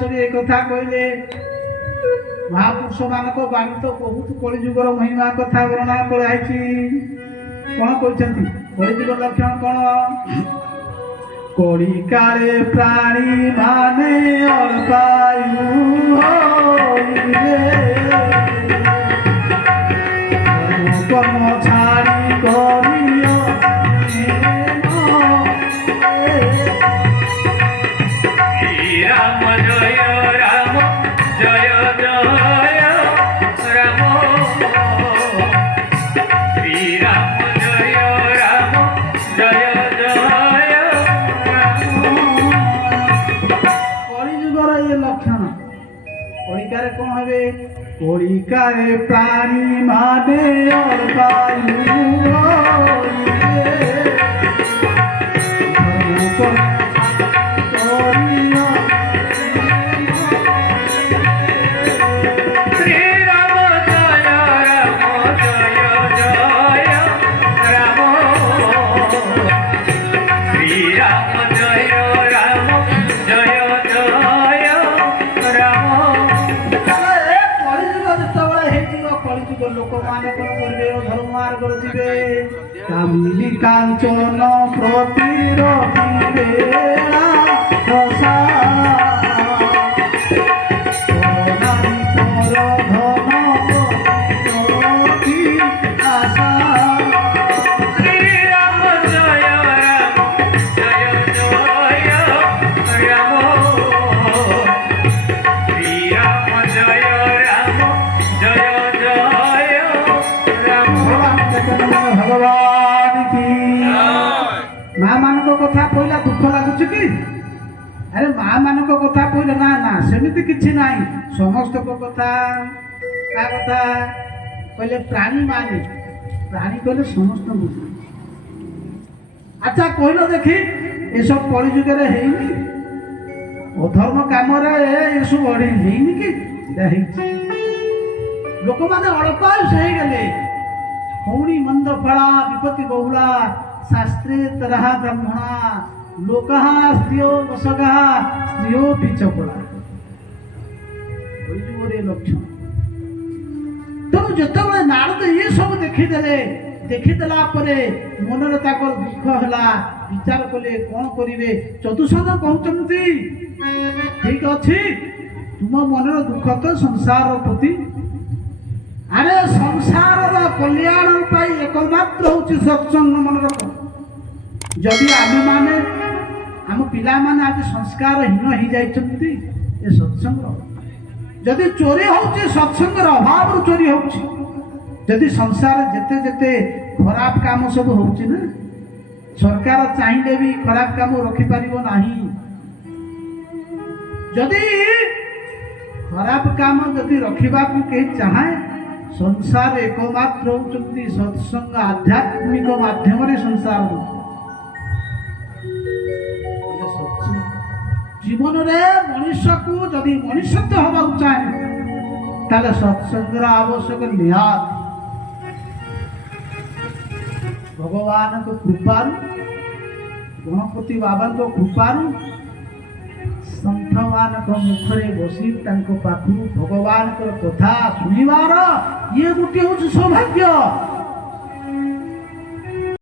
ବ୍ୟାସରେ ଏ କଥା କହିଲେ। ମହାପୁରୁଷ ମାନଙ୍କ ବାଣୀ ତ ବହୁତ କଳିଯୁଗର ମହିମା କଥା ବର୍ଣ୍ଣନା କରାଯାଇଛି। କଣ କହିଛନ୍ତି? କଳିଯୁଗ ଲକ୍ଷଣ କଣ? କଳିକାଳେ ପ୍ରାଣୀ ମାନେ ଅଳ୍ପାୟୁ ହୋଇଲେ, କର୍ମ ଛାଡ଼ି କରିଅ ରାମ ଜୟ ରାମ ଜୟ ଜୟ ରାମ, ଶ୍ରୀରାମ ଜୟ ରାମ ଜୟ ଜୟ ରାମ। କଳିଯୁଗର ଏ ଲକ୍ଷଣ। କଳିକାରେ କଣ ହେବେ? କଳିକାରେ ପ୍ରାଣୀ ମାନେ ଅଳ୍ପାୟୁ ହୋଇଲେ, ଶ୍ରୀରାମ ଜୟ ରାମ ଜୟ ଜୟ ରାମ, ଶ୍ରୀରାମ ଜୟ ରାମ ଜୟ ଜୟ ରାମ। କଳିଯୁଗ ଯେତେବେଳେ ହେଇଯିବ, କଳିଯୁଗ ଲୋକମାନେ କଣ କରିବେ? ଧର୍ମ ମାର୍ଗରେ ଯିବେ। କାମିନୀ କାଞ୍ଚନ ପ୍ରତିରତିରେ ରସା, ଅନାଦି ପର ଧନ ପ୍ରତି ଆଶା। ଶ୍ରୀରାମ ଜୟ ରାମ ଜୟ ଜୟ ରାମ, ଶ୍ରୀରାମ ଜୟ ରାମ ଜୟ ଜୟ ରାମ। ଭଗବାନ କି ମା ମାନଙ୍କ କଥା କହିଲା ଦୁଃଖ ଲାଗୁଛି କି? ଆରେ ମା ମାନଙ୍କ କଥା କହିଲେ ନା ନା ସେମିତି କିଛି ନାହିଁ। ସମସ୍ତଙ୍କ କଥା। ତା କଥା କହିଲେ ପ୍ରାଣୀ ମାନେ, ପ୍ରାଣୀ କହିଲେ ସମସ୍ତଙ୍କୁ। ଆଚ୍ଛା କହିଲ ଦେଖି, ଏସବୁ କଳିଯୁଗରେ ହେଇନି? ଅଧର୍ମ କାମରେ ଏସବୁ ହେଇନି କି? ଏଇଟା ହେଇଛି। ଲୋକମାନେ ଅଳ୍ପ ଆୟୁଷ ହେଇଗଲେ। ହଉଣି ମନ୍ଦ ଫଳା ବିପତ୍ତି ବହୁଳା, ଶାସ୍ତ୍ରେ ତରହା ବ୍ରାହ୍ମଣା, ଲୋକଃ ସ୍ତ୍ରିୟ ବସଗଃ ସ୍ତ୍ରିୟ ପିଚପଳା। କଳିଯୁଗରେ ଲକ୍ଷଣ। ତେଣୁ ଯେତେବେଳେ ନାରଦ ଏ ସବୁ ଦେଖିଦେଲା ପରେ ମନରେ ତାଙ୍କର ଦୁଃଖ ହେଲା। ବିଚାର କଲେ କଣ କରିବେ? ଚତୁଃଶତ କହୁଛନ୍ତି ଠିକ ଅଛି, ତୁମ ମନର ଦୁଃଖ ତ ସଂସାର ପ୍ରତି। ଆରେ ସଂସାରର କଲ୍ୟାଣ ପାଇଁ ଏକମାତ୍ର ହଉଛି ସତ୍ସଙ୍ଗ। ମନେ ରଖ। ଯଦି ଆମେମାନେ ଆମ ପିଲାମାନେ ଆଜି ସଂସ୍କାରହୀନ ହେଇଯାଇଛନ୍ତି ଏ ସତ୍ସଙ୍ଗ, ଯଦି ଚୋରି ହଉଛି ସତ୍ସଙ୍ଗର ଅଭାବରୁ ଚୋରି ହଉଛି। ଯଦି ସଂସାରରେ ଯେତେ ଯେତେ ଖରାପ କାମ ସବୁ ହଉଛି ନା, ସରକାର ଚାହିଁଲେ ବି ଖରାପ କାମ ରଖିପାରିବ ନାହିଁ। ଯଦି ଖରାପ କାମ ଯଦି ରଖିବାକୁ କେହି ଚାହେଁ, ସଂସାର ଏକମାତ୍ର ହଉଛନ୍ତି ସତ୍ସଙ୍ଗ। ଆଧ୍ୟାତ୍ମିକ ମାଧ୍ୟମରେ ସଂସାର ଜୀବନରେ ମଣିଷକୁ ଯଦି ମଣିଷତ୍ୱ ହେବାକୁ ଚାହେଁ, ତାହେଲେ ସତ୍ସଙ୍ଗର ଆବଶ୍ୟକ ନିହାତି। ଭଗବାନଙ୍କ କୃପାରୁ, ଗଣପତି ବାବାଙ୍କ କୃପାରୁ ସନ୍ଥମାନଙ୍କ ମୁଖରେ ବସି ତାଙ୍କ ପାଖରୁ ଭଗବାନଙ୍କର କଥା ଶୁଣିବାର ଇଏ ଗୋଟିଏ ହଉଛି ସୌଭାଗ୍ୟ।